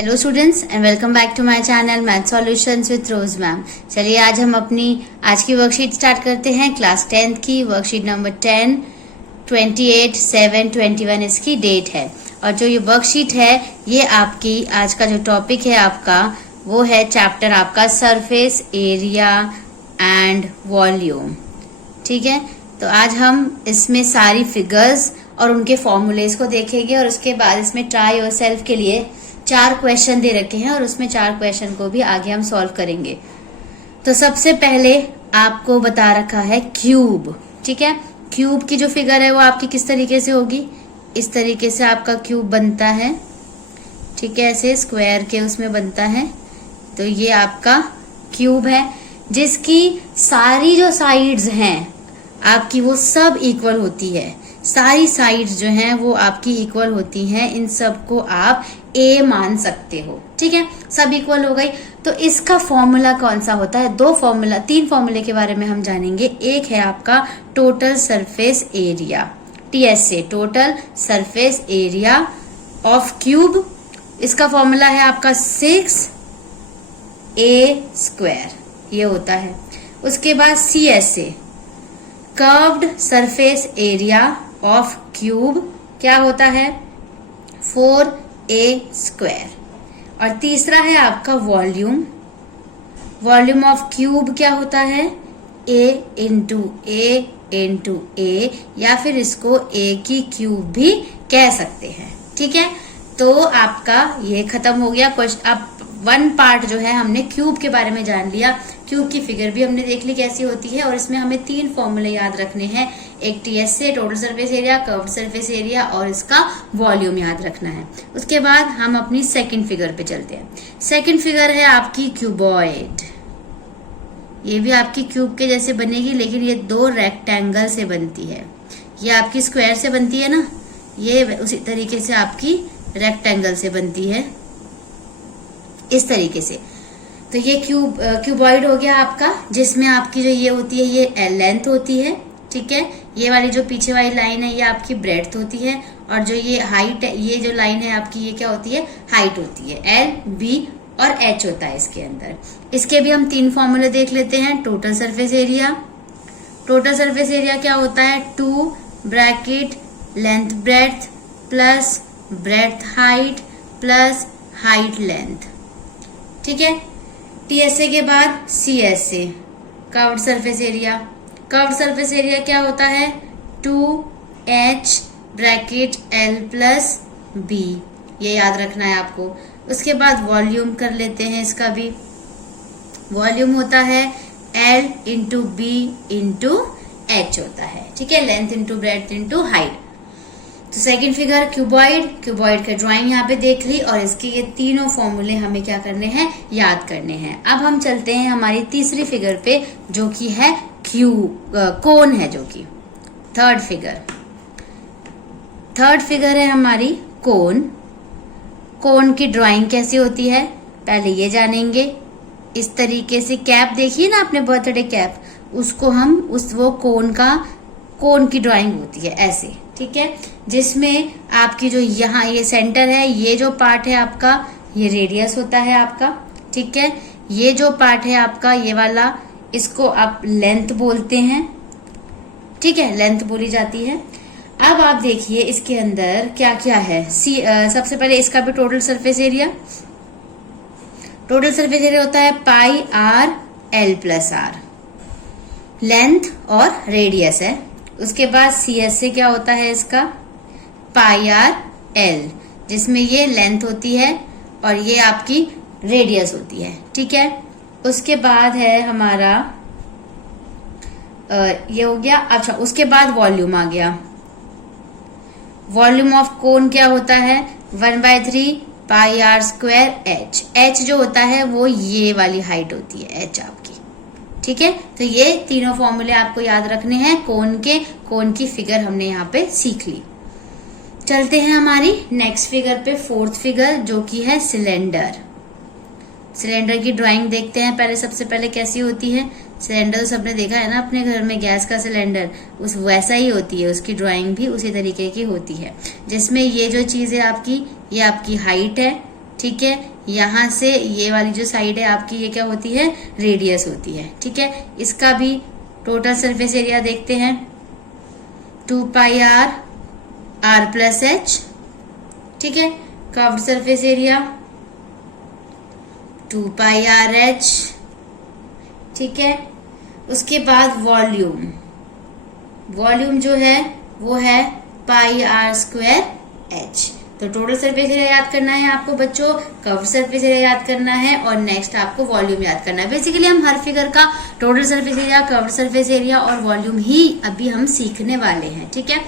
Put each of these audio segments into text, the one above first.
Hello students and welcome back to my channel math solutions with Rose ma'am. चलिए आज हम अपनी आज की वर्कशीट स्टार्ट करते हैं। क्लास 10th की वर्कशीट नंबर 10, 28/7/21 इसकी डेट है। और जो ये वर्कशीट है ये आपकी आज का जो टॉपिक है आपका वो है चैप्टर आपका सरफेस एरिया एंड वॉल्यूम। ठीक है, तो आज हम इसमें सारी फिगर्स और उनके फॉर्मूलेज को देखेंगे और उसके बाद इसमें ट्राई योरसेल्फ के लिए 4 क्वेश्चन दे रखे हैं और उसमें 4 क्वेश्चन को भी आगे हम सॉल्व करेंगे। तो सबसे पहले आपको बता रखा है क्यूब। ठीक है, क्यूब की जो फिगर है वो आपकी किस तरीके से होगी, इस तरीके से आपका क्यूब बनता है। ठीक है, ऐसे स्क्वायर के उसमें बनता है। तो ये आपका क्यूब है जिसकी सारी जो साइड्स हैं आपकी वो सब इक्वल होती है। सारी साइड्स जो हैं वो आपकी इक्वल होती हैं, इन सब को आप ए मान सकते हो। ठीक है, सब इक्वल हो गई। तो इसका फॉर्मूला कौन सा होता है? 3 फॉर्मूले के बारे में हम जानेंगे। एक है आपका total surface area, TSA, total surface area of cube. इसका फॉर्मूला है आपका 6a², ये होता है। उसके बाद CSA, curved surface area of cube, क्या होता है? 4a²। और तीसरा है आपका वॉल्यूम। वॉल्यूम ऑफ क्यूब क्या होता है? a/a/a, या फिर इसको a की क्यूब भी कह सकते हैं। ठीक है, तो आपका ये खत्म हो गया क्वेश्चन। अब 1 पार्ट जो है हमने क्यूब के बारे में जान लिया। क्यूब की फिगर भी हमने देख ली कैसी होती है और इसमें हमें 3 फॉर्मूले याद रखने हैं। एक TSA, total surface area, curved surface area, और इसका वॉल्यूम याद रखना है। उसके बाद हम अपनी सेकंड फिगर पे चलते हैं। सेकंड फिगर है आपकी क्यूबॉइड। ये भी आपकी क्यूब के जैसे बनेगी, लेकिन ये 2 रेक्टेंगल से बनती है। ये आपकी स्क्वायर से बनती है ना, ये उसी तरीके से आपकी रेक्टेंगल से बनती है, इस तरीके से। तो ये क्यूबॉइड हो गया आपका, जिसमें आपकी जो ये होती है ये लेंथ होती है। ठीक है, ये वाली जो पीछे वाली लाइन है ये आपकी ब्रेड्थ होती है, और जो ये हाइट है, ये जो लाइन है आपकी, ये क्या होती है? हाइट होती है। L, B और H होता है इसके अंदर। इसके भी हम 3 फॉर्मूले देख लेते हैं। Total surface area, total surface area क्या होता है? 2 bracket length breadth plus breadth height plus height length. ठीक है, TSA के बाद CSA, curved surface area. Curved surface area क्या होता है? 2H bracket L plus B, ये याद रखना है आपको। उसके बाद वॉल्यूम कर लेते हैं इसका भी। वॉल्यूम होता है L into B into H होता है। ठीक है, length into breadth into height. तो सेकंड फिगर क्यूबॉइड का ड्राइंग यहाँ पे देख ली, और इसके ये तीनों फॉर्मूले हमें क्या करने हैं? याद करने हैं। अब हम चलते हैं हमारी तीसरी फिगर पे, जो कि है कोन है, जो कि थर्ड फिगर है हमारी कोन। कोन की ड्राइंग कैसी होती है पहले ये जानेंगे। इस तरीके से कैप देखिए ना, अपने बर्थडे कैप, उसको हम वो कोन की ड्राइंग होती है ऐसे। ठीक है, जिसमें आपकी जो यहाँ ये सेंटर है, ये जो पार्ट है आपका, ये रेडियस होता है आपका। ठीक है, ये जो पार्ट है आपका ये वाला, इसको आप लेंथ बोलते हैं। ठीक है, लेंथ बोली जाती है। अब आप देखिए इसके अंदर क्या क्या है। सबसे पहले इसका भी total surface area. Total surface area होता है πr/L+r, लेंथ और रेडियस है। उसके बाद CSA क्या होता है इसका? πr/L, जिसमें ये लेंथ होती है और ये आपकी रेडियस होती है। ठीक है, उसके बाद है हमारा ये हो गया। अच्छा, उसके बाद वॉल्यूम आ गया। वॉल्यूम ऑफ कोन क्या होता है? 1/3 πr²H। H जो होता है वो ये वाली हाइट होती है, H आपकी। ठीक है, तो ये तीनों फॉर्मूले आपको याद रखने हैं कोन के। कोन की फिगर हमने यहाँ पे सीख ली। चलते हैं हमारी नेक्स्ट फिगर पे, फोर्थ फिगर, जो कि है सिलेंडर। सिलेंडर की ड्राइंग देखते हैं पहले। सबसे पहले कैसी होती है? सिलेंडर तो सबने देखा है ना अपने घर में, गैस का सिलेंडर, उस वैसा ही होती है, उसकी ड्राइंग भी उसी तरीके की होती है, जिसमें ये जो चीज है आपकी, ये आपकी हाइट है। ठीक है। यहाँ से ये वाली जो साइड है आपकी, ये क्या होती है, रेडियस होती है। ठीक है, इसका भी टोटल सरफेस एरिया देखते हैं, 2 पाई r प्लस h। ठीक है, कर्व्ड सरफेस एरिया 2 पाई r h। ठीक है, उसके बाद वॉल्यूम जो है वो है पाई r स्क्वायर h। तो टोटल सरफेस एरिया याद करना है आपको बच्चों, कर्व्ड सरफेस एरिया याद करना है और नेक्स्ट आपको वॉल्यूम याद करना है। बेसिकली हम हर फिगर का total surface area, curved surface area और वॉल्यूम ही अभी हम सीखने वाले हैं। ठीक है,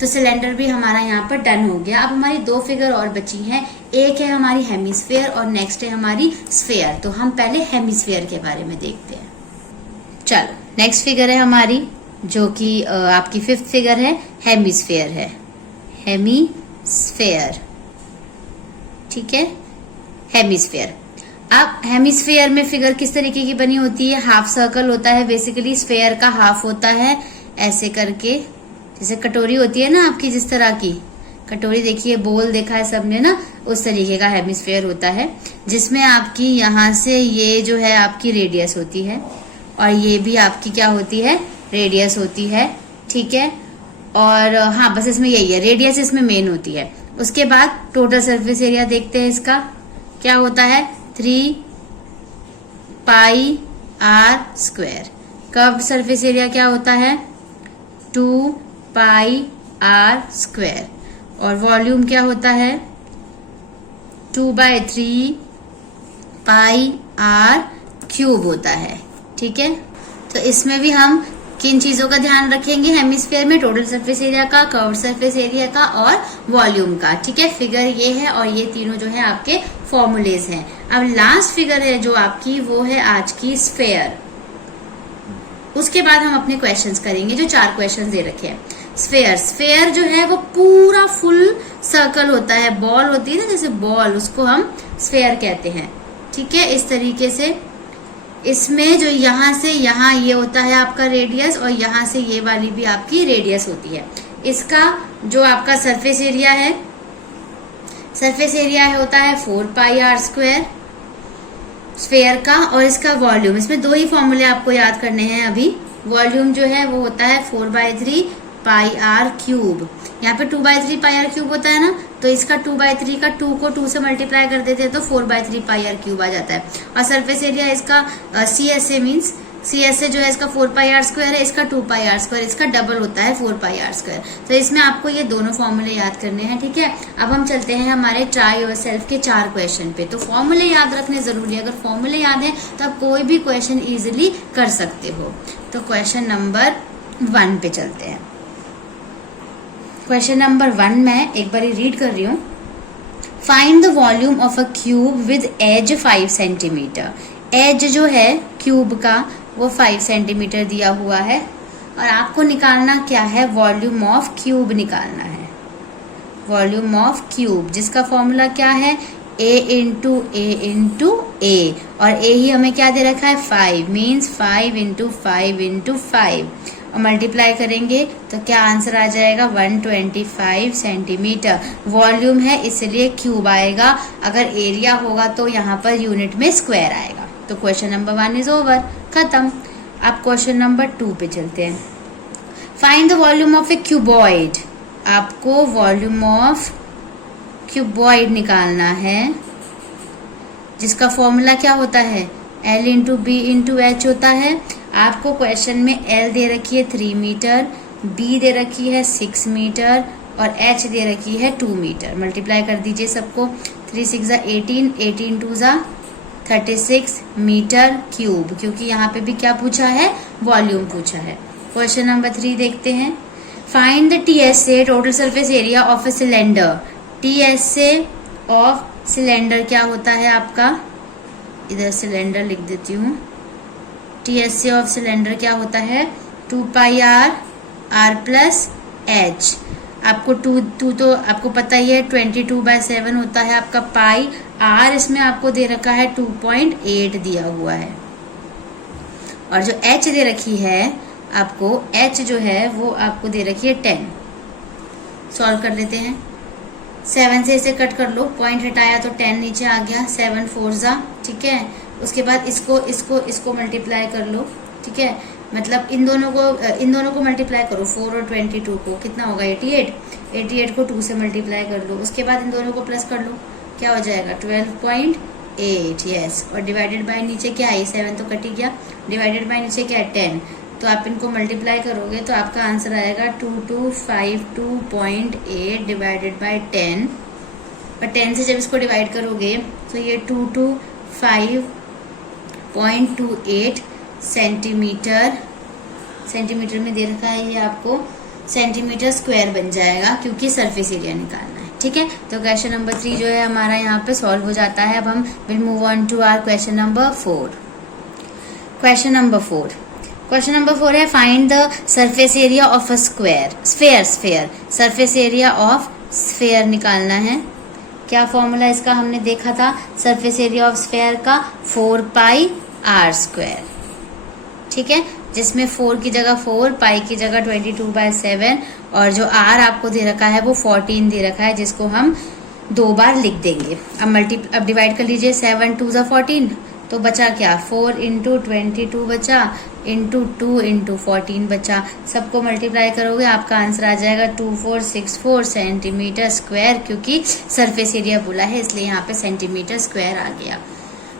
तो सिलेंडर भी हमारा यहाँ पर डन हो गया। अब हमारी 2 फिगर और बची हैं, एक है हमारी हेमिस्फेयर और नेक्स्ट है हमारी स्फेयर। तो हम पहले हेमिस्फेयर के बारे में देखते हैं। चलो, नेक्स्ट फिगर है हमारी जो कि आपकी 5th फिगर है, हेमिस्फेयर है, हेमिस्फेयर। ठीक है, हेमिस्फेयर। अब हेमिस्फेयर में फिगर किस तरीके की बनी होती है, हाफ सर्कल होता है। बेसिकली स्फेयर का हाफ होता है ऐसे करके, जैसे कटोरी होती है ना आपकी, जिस तरह की कटोरी देखिए, बोल देखा है सबने ना, उस तरीके का हेमिस्फेयर होता है, जिसमें आपकी यहाँ से ये जो है आपकी रेडियस होती है और ये भी आपकी क्या होती है, रेडियस होती है। ठीक है, और हाँ बस इसमें यही है, रेडियस इसमें मेन होती है। उसके बाद टोटल सरफेस एरिया देखते हैं, इसका क्या होता है, 3 पाई r square. Curved surface area क्या होता है, 2 पाई r स्क्वायर। और वॉल्यूम क्या होता है, 2/3 पाई r क्यूब होता है। ठीक है, तो इसमें भी हम किन चीजों का ध्यान रखेंगे हेमिस्फेयर में, टोटल सरफेस एरिया का, कर्व्ड सरफेस एरिया का और वॉल्यूम का। ठीक है, फिगर ये है और ये तीनों जो है आपके फॉर्मूलेज हैं। अब लास्ट फिगर है जो आपकी, वो है आज की स्फेयर। उसके बाद हम अपने क्वेश्चंस करेंगे, जो 4 क्वेश्चंस दे रखे हैं। स्फेयर जो है वो पूरा फुल सर्कल होता है, बॉल होती है ना जैसे बॉल, उसको हम स्फेयर कहते हैं। ठीक है, इस तरीके से इसमें जो यहाँ से यहाँ ये होता है आपका रेडियस और यहाँ से ये वाली भी आपकी रेडियस होती है। इसका जो आपका सरफेस एरिया है, सरफेस एरिया होता है 4 पाई r स्क्वायर स्फेयर का, और इसका वॉल्यूम, इसमें 2 ही फॉर्मूले आपको याद करने हैं अभी। वॉल्यूम जो है वो होता है 4/3 पाई r क्यूब। यहाँ पे 2/3 पाई r क्यूब होता है ना, तो इसका 2/3 का 2 को 2 से मल्टीप्लाई कर देते हैं तो 4/3 पाई r क्यूब आ जाता है। और सरफेस एरिया इसका CSA मीन्स CSA जो है इसका 4 पाई r स्क्वायर है, इसका 2 पाई r स्क्वायर, इसका डबल होता है 4 पाई r स्क्वायर। तो इसमें आपको ये दोनों फॉर्मूले याद करने हैं। ठीक है, अब हम चलते हैं हमारे ट्राई योरसेल्फ के 4 क्वेश्चन पे। तो फॉर्मूले याद रखने जरूरी है, अगर फॉर्मूले याद है तो आप कोई भी क्वेश्चन इजिली कर सकते हो। तो क्वेश्चन नंबर 1 पे चलते हैं। क्वेश्चन नंबर 1 मैं एक बार रीड कर रही हूँ। Find the volume of a cube with edge 5 centimetre. Edge जो है क्यूब का वो 5 सेंटीमीटर दिया हुआ है और आपको निकालना क्या है, वॉल्यूम ऑफ क्यूब निकालना है। वॉल्यूम ऑफ क्यूब जिसका फॉर्मूला क्या है, a इंटू ए, और a ही हमें क्या दे रखा है, 5 मीन्स 5 इंटू 5 इंटू 5 और मल्टीप्लाई करेंगे तो क्या आंसर आ जाएगा, 125 सेंटीमीटर। वॉल्यूम है इसलिए क्यूब आएगा, अगर एरिया होगा तो यहाँ पर यूनिट में स्क्वायर आएगा। तो क्वेश्चन नंबर 1 इज ओवर, खत्म। अब क्वेश्चन नंबर 2 पे चलते हैं। Find the volume of a cuboid. आपको वॉल्यूम ऑफ क्यूबॉइड निकालना है, जिसका फॉर्मूला क्या होता है, L into B into H होता है। आपको क्वेश्चन में L दे रखी है 3 मीटर, B दे रखी है 6 मीटर और H दे रखी है 2 मीटर। मल्टीप्लाई कर दीजिए सबको, 3 6 18, 18 2 36 मीटर क्यूब, क्योंकि यहाँ पे भी क्या पूछा है, वॉल्यूम पूछा है। क्वेश्चन नंबर 3 देखते हैं। Find the TSA total surface area of a cylinder. TSA of cylinder क्या होता है आपका, इधर सिलेंडर लिख देती हूँ। TSA ऑफ सिलेंडर क्या होता है, 2 पाई r प्लस h। आपको 2 तो आपको पता ही है, 22/7 होता है आपका पाई। r इसमें आपको दे रखा है 2.8 दिया हुआ है, और जो h दे रखी है आपको, h जो है वो आपको दे रखी है 10। सॉल्व कर लेते हैं। 7 से इसे कट कर लो, पॉइंट हटाया तो 10 नीचे आ गया, 7 4 जा, ठीक है। उसके बाद इसको मल्टीप्लाई कर लो, ठीक है। मतलब इन दोनों को मल्टीप्लाई करो, 4 और 22 को, कितना होगा 88 को 2 से मल्टीप्लाई कर लो। उसके बाद इन दोनों को प्लस कर लो, क्या हो जाएगा 12.8, यस। और डिवाइडेड बाय नीचे क्या है, 7 तो कट ही गया, डिवाइडेड बाय नीचे क्या है 10, तो आप इनको मल्टीप्लाई करोगे तो आपका आंसर आएगा 2252.8 डिवाइडेड बाय 10। और 10 से जब इसको डिवाइड करोगे तो ये 225.28 सेंटीमीटर में दे रखा है, ये आपको सेंटीमीटर स्क्वायर बन जाएगा, क्योंकि सरफेस एरिया निकालना है, ठीक है। तो क्वेश्चन नंबर 3 जो है हमारा यहाँ पे सॉल्व हो जाता है। अब हम will move on to our question number 4। Question number 4 है find the surface area of a sphere. Surface area of sphere निकालना है। क्या फॉर्मूला इसका हमने देखा था, सरफेस एरिया ऑफ स्फेयर का 4πr², ठीक है, जिसमें 4 की जगह 4, पाई की जगह 22/7 और जो r आपको दे रखा है वो 14 दे रखा है, जिसको हम 2 बार लिख देंगे। अब डिवाइड कर लीजिए, 7 2 जा 14, तो बचा क्या 4 इंटू 22 बचा, इंटू 2 इंटू 14 बचा। सबको मल्टीप्लाई करोगे आपका आंसर आ जाएगा 2464 सेंटीमीटर स्क्वायर, क्योंकि सरफेस एरिया बोला है इसलिए यहाँ पे सेंटीमीटर स्क्वायर आ गया।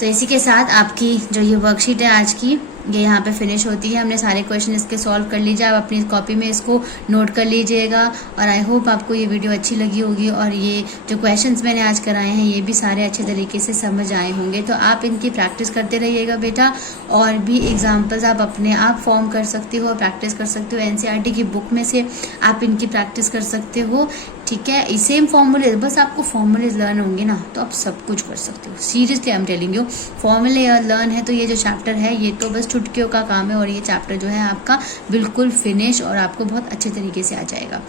तो इसी के साथ आपकी जो ये वर्कशीट है आज की, ये यहाँ पे फिनिश होती है। हमने सारे क्वेश्चन इसके सॉल्व कर लीजिए, आप अपनी कॉपी में इसको नोट कर लीजिएगा। और आई होप आपको ये वीडियो अच्छी लगी होगी और ये जो क्वेश्चंस मैंने आज कराए हैं ये भी सारे अच्छे तरीके से समझ आए होंगे। तो आप इनकी प्रैक्टिस करते रहिएगा बेटा, और भी एग्जाम्पल्स आप अपने आप फॉर्म कर सकते हो, प्रैक्टिस कर सकते हो। एनसीईआरटी की बुक में से आप इनकी प्रैक्टिस कर सकते हो, ठीक है। सेम फॉर्मूले, बस आपको फॉर्मूलेज लर्न होंगे ना तो आप सब कुछ कर सकते हो। Seriously I am telling you, फॉर्मूले लर्न है तो ये जो चैप्टर है ये तो बस चुटकियों का काम है, और ये चैप्टर जो है आपका बिल्कुल फिनिश और आपको बहुत अच्छे तरीके से आ जाएगा।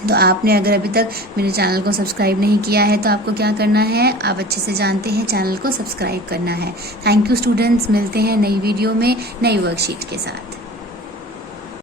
तो आपने अगर अभी तक मेरे चैनल को सब्सक्राइब नहीं किया है तो आपको क्या करना है, आप अच्छे से जानते हैं, चैनल को सब्सक्राइब करना है। थैंक यू स्टूडेंट्स, मिलते हैं नई वीडियो में नई वर्कशीट के साथ।